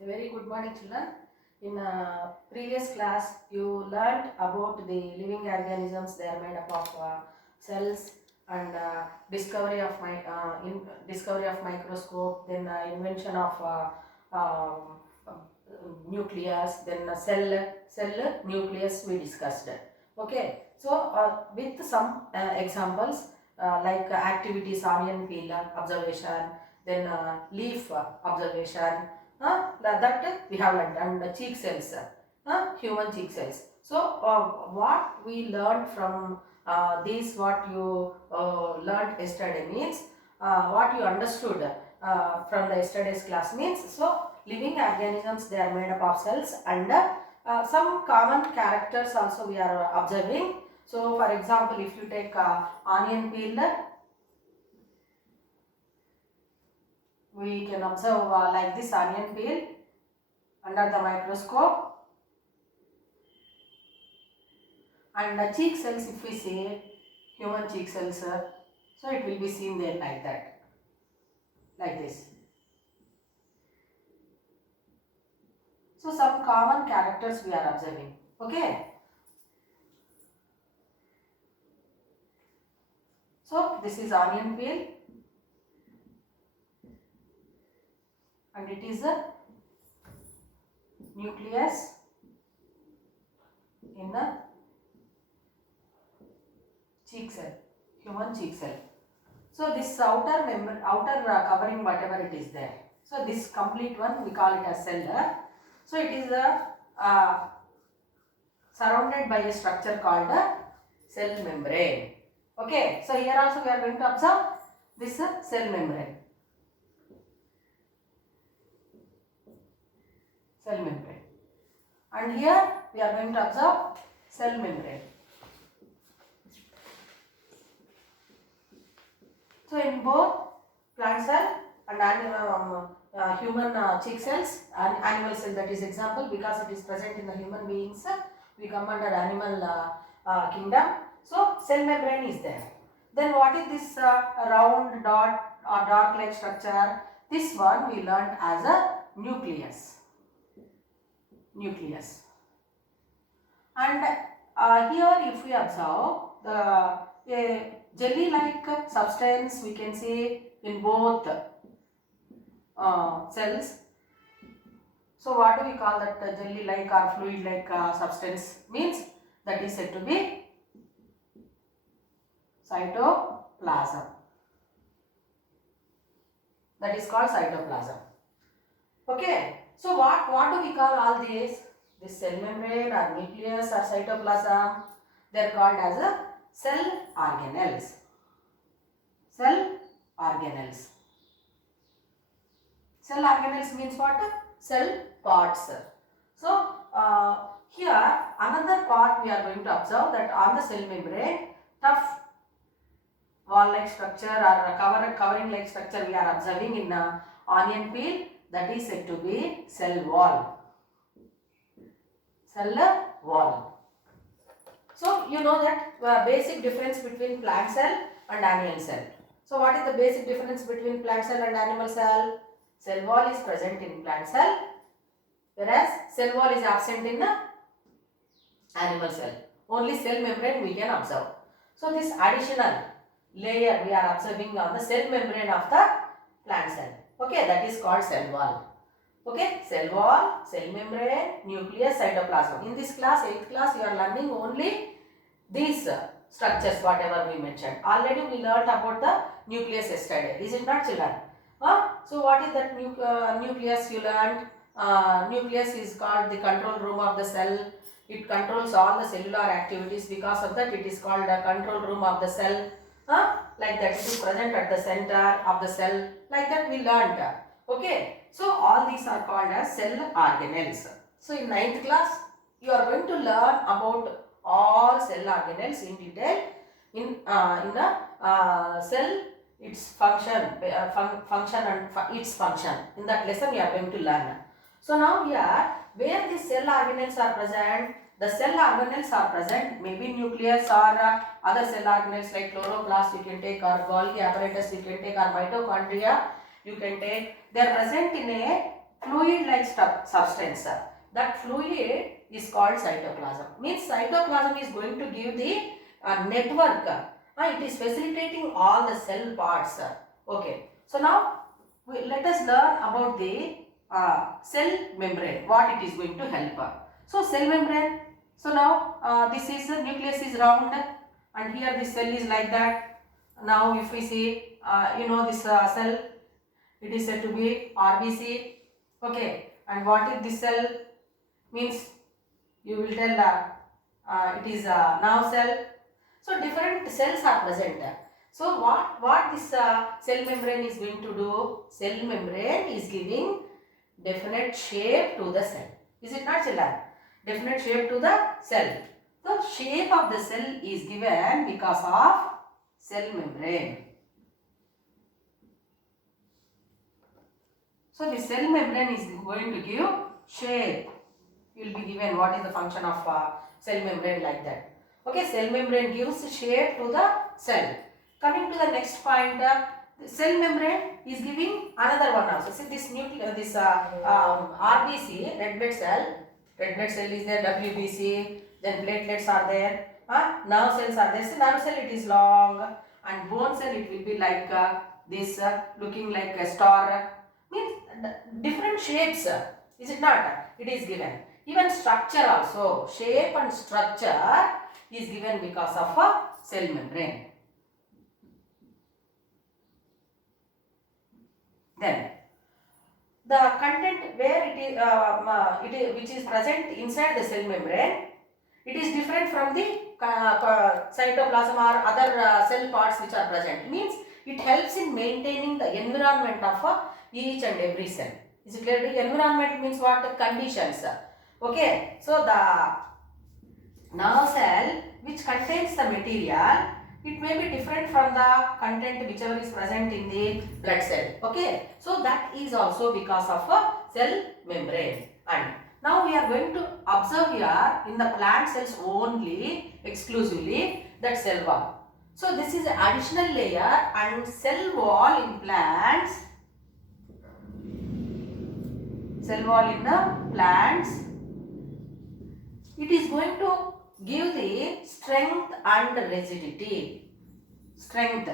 A very good morning, children. In previous class, you learned about the living organisms. They are made up of cells and discovery of discovery of microscope. Then invention of nucleus. Then cell nucleus we discussed. Okay. So with some examples like activities, onion peel observation, then leaf observation. That we have learned, and the cheek cells, human cheek cells. So what we learned from these, what you learned yesterday means, what you understood from the yesterday's class means, so living organisms, they are made up of cells, and some common characters also we are observing. So for example, if you take onion peel, we can observe like this onion peel under the microscope, and the cheek cells, if we say human cheek cells, so it will be seen there like that, like this. So some common characters we are observing. Okay. So this is onion peel, and it is a nucleus in the cheek cell, human cheek cell. So this outer membrane, outer covering, whatever it is there. So this complete one we call it as cell. So it is surrounded by a structure called cell membrane. Okay. So here also we are going to observe this cell membrane. Cell membrane. And here we are going to observe cell membrane. So in both plant cell and human cheek cells and animal cell, that is example, because it is present in the human beings, we come under animal kingdom. So cell membrane is there. Then what is this round dot or dark like structure? This one we learnt as a nucleus. Nucleus. And here if we observe the jelly like substance, we can say in both cells. So what do we call that jelly like or fluid like substance? Means that is said to be cytoplasm. That is called cytoplasm. Okay. So what do we call all these? This cell membrane or nucleus or cytoplasm, they are called as a cell organelles. Cell organelles. Cell organelles means what? Cell parts. So here another part we are going to observe, that on the cell membrane, tough wall like structure or covering like structure we are observing in onion peel, that is said to be cell wall. Cell wall. So you know that basic difference between plant cell and animal cell. So what is the basic difference between plant cell and animal cell? Cell wall is present in plant cell, whereas cell wall is absent in the animal cell. Only cell membrane we can observe. So this additional layer we are observing on the cell membrane of the plant cell. Okay, that is called cell wall. Okay, cell wall, cell membrane, nucleus, cytoplasm. In this class, 8th class, you are learning only these structures, whatever we mentioned. Already we learnt about the nucleus yesterday. Is it not, children? So what is that nucleus you learned? Nucleus is called the control room of the cell. It controls all the cellular activities. Because of that, it is called the control room of the cell. Like that, it is present at the center of the cell. Like that we learned. Okay. So all these are called as cell organelles. So in 9th class, you are going to learn about all cell organelles in detail. In the cell, its function, function and its function. In that lesson, you are going to learn. So now here, where the cell organelles are present, the cell organelles are present, maybe nucleus or other cell organelles like chloroplast you can take, or Golgi apparatus you can take, or mitochondria you can take. They are present in a fluid-like substance. That fluid is called cytoplasm. Means cytoplasm is going to give the network. It is facilitating all the cell parts. Okay. So now let us learn about the cell membrane. What it is going to help. So cell membrane. So now this is the nucleus is round, and here this cell is like that. Now if we see, this cell, it is said to be RBC. Okay, and what is this cell? Means you will tell it is a nerve cell. So different cells are present. So what this cell membrane is going to do? Cell membrane is giving definite shape to the cell. Is it not, children? Definite shape to the cell. The shape of the cell is given because of cell membrane. So the cell membrane is going to give shape. You will be given what is the function of cell membrane like that. Okay, cell membrane gives shape to the cell. Coming to the next point, the cell membrane is giving another one also. See this RBC, red blood cell is there, WBC, then platelets are there, nerve cells are there. See, nerve cell it is long, and bone cell it will be like this, looking like a star. Means different shapes, is it not? It is given. Even structure also, shape and structure is given because of a cell membrane. Then the content where it is which is present inside the cell membrane, it is different from the cytoplasm or other cell parts which are present. Means it helps in maintaining the environment of each and every cell. Is it clear? The environment means what? The conditions. Okay. So the nerve cell which contains the material, it may be different from the content whichever is present in the blood cell. Okay. So that is also because of a cell membrane. And now we are going to observe here in the plant cells only, exclusively, that cell wall. So this is an additional layer, and cell wall in plants, cell wall in the plants, it is going to give the strength and rigidity. Strength.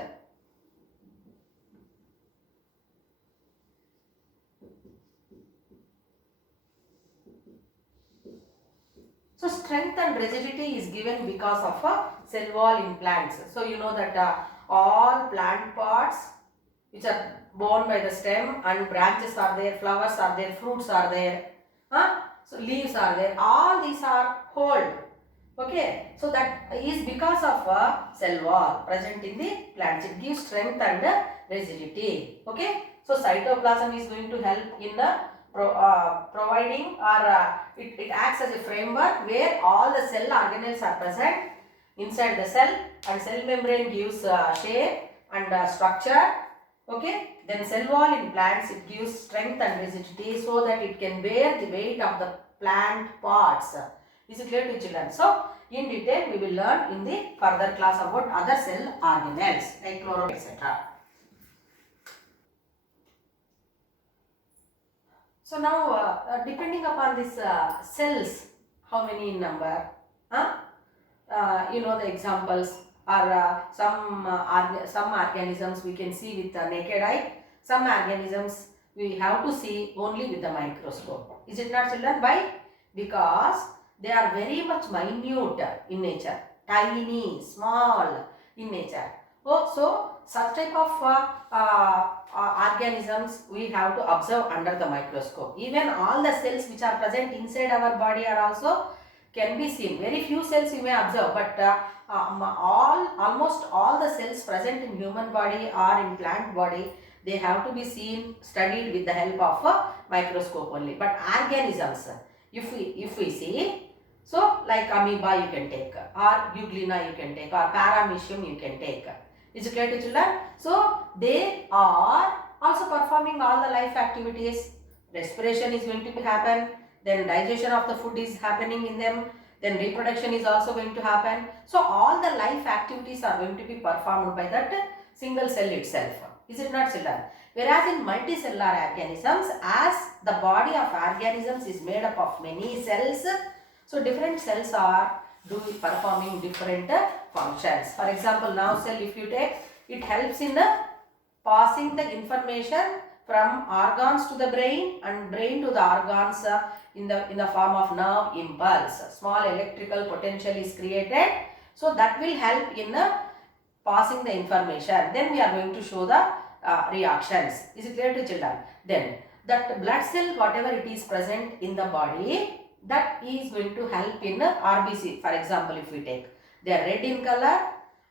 So strength and rigidity is given because of a cell wall in plants. So you know that all plant parts which are borne by the stem, and branches are there, flowers are there, fruits are there, so leaves are there, all these are whole. Okay, so that is because of a cell wall present in the plants. It gives strength and rigidity. Okay, so cytoplasm is going to help in providing, or it acts as a framework where all the cell organelles are present inside the cell, and cell membrane gives shape and structure. Okay, then cell wall in plants, it gives strength and rigidity so that it can bear the weight of the plant parts. Is it clear to children? So in detail we will learn in the further class about other cell organelles like chloro, etc. So now depending upon this cells, how many in number, you know the examples are some organisms we can see with the naked eye. Some organisms we have to see only with the microscope. Is it not, children? Why? Because they are very much minute in nature, tiny, small in nature. So such type of organisms we have to observe under the microscope. Even all the cells which are present inside our body are also can be seen. Very few cells you may observe, but almost all the cells present in human body or in plant body, they have to be seen, studied with the help of a microscope only. But organisms, if we see, so like amoeba you can take, or euglena you can take, or paramecium you can take. Is it clear to children? So they are also performing all the life activities. Respiration is going to happen, then digestion of the food is happening in them, then reproduction is also going to happen. So all the life activities are going to be performed by that single cell itself. Is it not, children? Whereas in multicellular organisms, as the body of organisms is made up of many cells, so different cells are performing different functions. For example, nerve cell if you take, it helps in passing the information from organs to the brain and brain to the organs in the form of nerve impulse. Small electrical potential is created, so that will help in passing the information. Then we are going to show the reactions. Is it clear to children? Then that blood cell, whatever it is present in the body, that is going to help in RBC. For example, if we take, they are red in color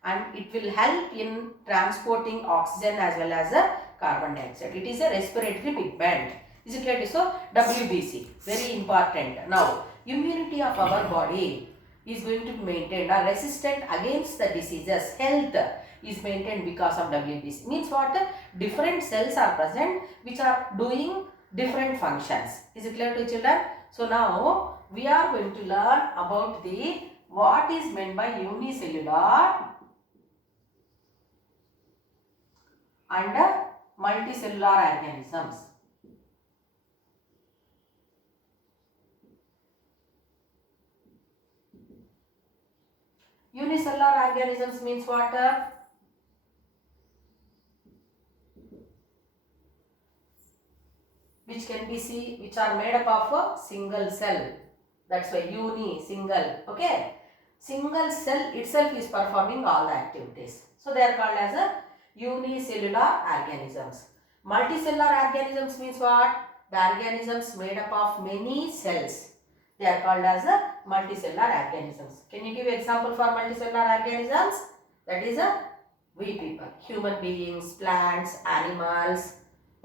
and it will help in transporting oxygen as well as carbon dioxide. It is a respiratory pigment. Is it clear? So WBC, very important. Now, immunity of our body is going to be maintained or resistant against the diseases. Health is maintained because of WBC. Means what? Different cells are present which are doing different functions. Is it clear to children? So now we are going to learn about the what is meant by unicellular and multicellular organisms. Unicellular organisms means what? Which can be seen, which are made up of a single cell. That's why single. Okay. Single cell itself is performing all the activities. So they are called as a unicellular organisms. Multicellular organisms means what? The organisms made up of many cells. They are called as a multicellular organisms. Can you give example for multicellular organisms? That is we people, human beings, plants, animals.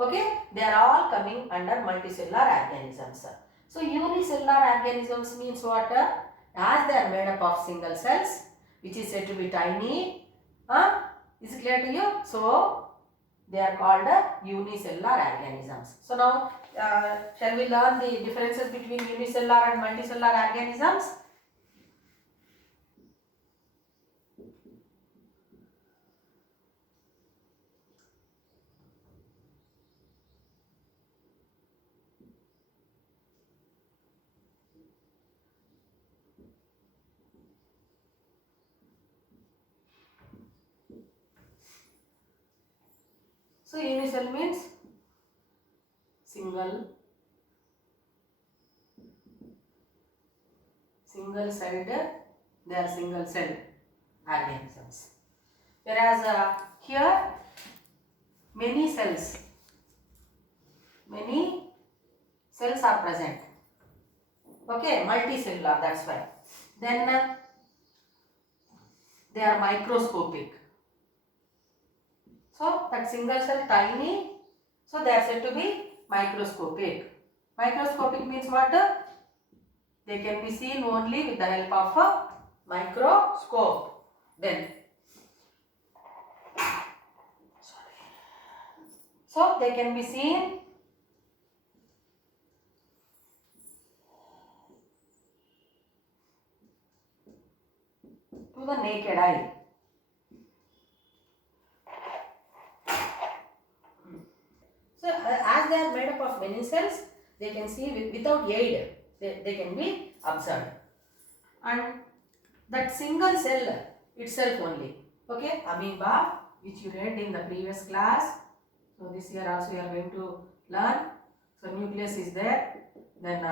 Okay, they are all coming under multicellular organisms. So unicellular organisms means what? As they are made up of single cells, which is said to be tiny. Is it clear to you? So they are called unicellular organisms. So now shall we learn the differences between unicellular and multicellular organisms? So unicell means single celled, they are single cell organisms. Whereas here many cells are present. Okay, multicellular, that's why. Then they are microscopic. So that single cell tiny, so they are said to be microscopic. Microscopic means what? They can be seen only with the help of a microscope. Then, so they can be seen to the naked eye. So as they are made up of many cells, they can see without aid. They can be observed. And that single cell itself only. Okay, amoeba, which you read in the previous class. So this year also you are going to learn. So nucleus is there, then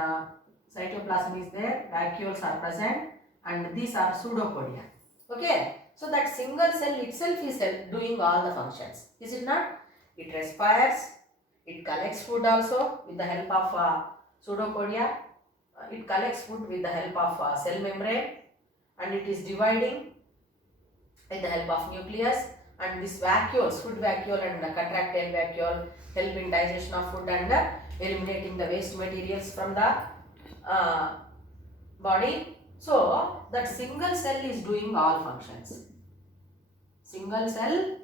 cytoplasm is there, vacuoles are present, and these are pseudopodia. Okay, so that single cell itself is doing all the functions. Is it not? It respires, it collects food also with the help of pseudopodia. It collects food with the help of cell membrane, and it is dividing with the help of nucleus, and this vacuoles, food vacuole and contractile vacuole, help in digestion of food and eliminating the waste materials from the body. So that single cell is doing all functions. Single cell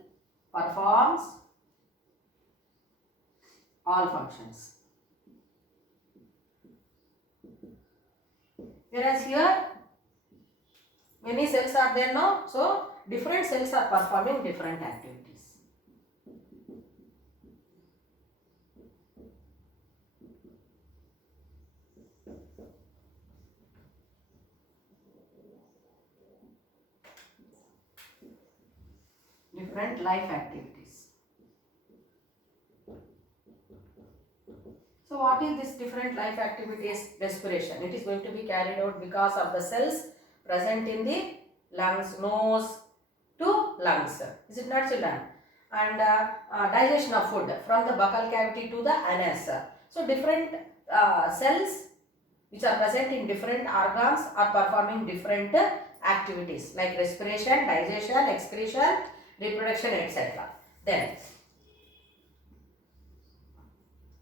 performs all functions. Whereas here many cells are there now, so different cells are performing different activities. different life activities. So what is this different life activities? Respiration. It is going to be carried out because of the cells present in the lungs, nose to lungs. Is it not, children? And digestion of food from the buccal cavity to the anus. So different cells which are present in different organs are performing different activities like respiration, digestion, excretion, reproduction, etc. Then,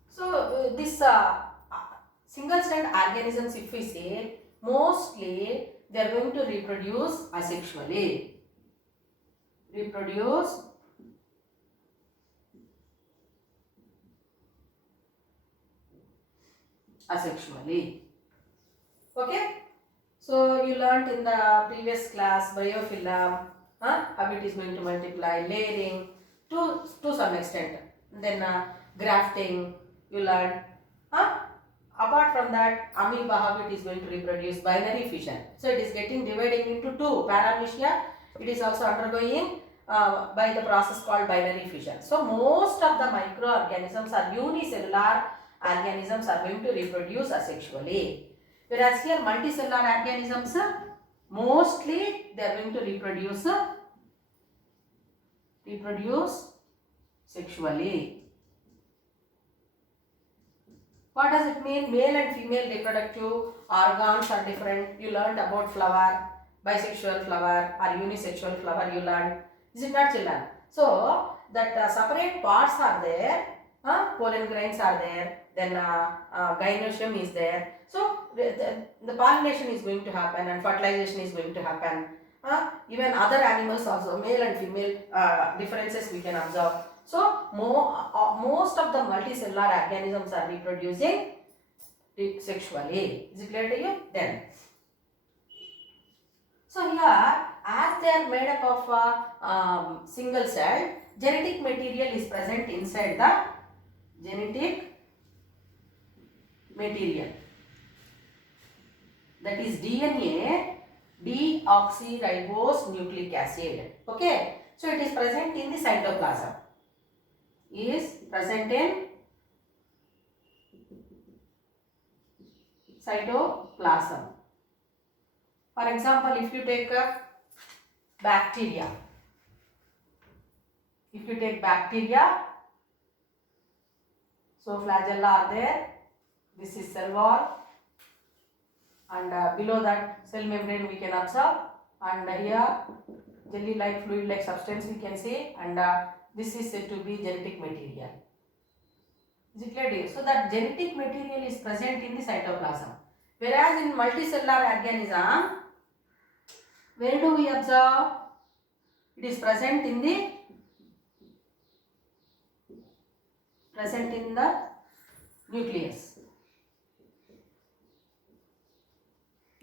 so this single-celled organisms, if we say, mostly they are going to reproduce asexually. Reproduce asexually. Okay. So you learnt in the previous class biofilm, how it is going to multiply, layering to some extent. Then grafting you learned. Apart from that, amoeba, how it is going to reproduce, binary fission. So it is getting dividing into two. Paramecia, it is also undergoing by the process called binary fission. So most of the microorganisms are unicellular organisms are going to reproduce asexually. Whereas here multicellular organisms, mostly they are going to reproduce sexually. What does it mean? Male and female reproductive organs are different. You learned about flower, bisexual flower or unisexual flower you learned. Is it not, children? So that separate parts are there. Pollen grains are there. Then gynoecium is there. So the pollination is going to happen and fertilization is going to happen. Even other animals also, male and female differences we can observe. So most of the multicellular organisms are reproducing sexually. Is it clear to you? Then, so here, as they are made up of single cell, genetic material is present inside the genetic material. That is DNA, deoxyribose nucleic acid. Okay. So it is present in the cytoplasm. Is present in cytoplasm. For example, if you take bacteria, so flagella are there. This is cell wall, and below that cell membrane we can observe, and here jelly-like fluid-like substance we can see, and this is said to be genetic material. Is it clear to you? So that genetic material is present in the cytoplasm. Whereas in multicellular organism, where do we observe? It is present in the nucleus.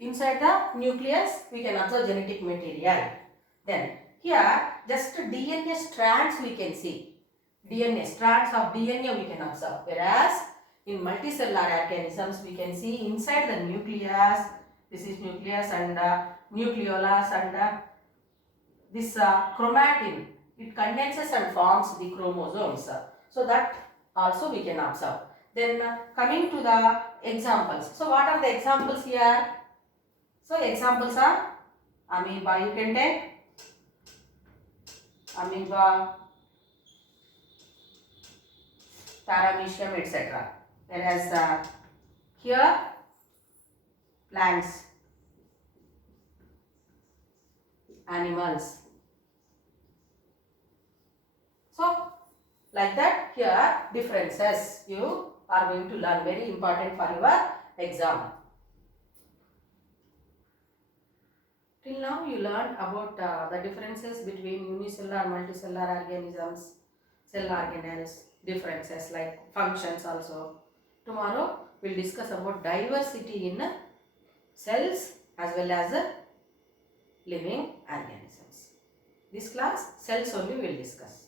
Inside the nucleus, we can observe genetic material. Then here, just DNA strands we can see. Strands of DNA we can observe. Whereas in multicellular organisms, we can see inside the nucleus. This is nucleus and nucleolus, and this chromatin. It condenses and forms the chromosomes. So that also we can observe. Then coming to the examples. So what are the examples here? So examples are amoeba. You can take amoeba, paramecium, etc. Whereas here plants, animals. So like that, here differences you are going to learn, very important for your exam. Till now you learned about the differences between unicellular, multicellular organisms, cell organelles, differences like functions also. Tomorrow we will discuss about diversity in cells as well as living organisms. This class cells only we will discuss.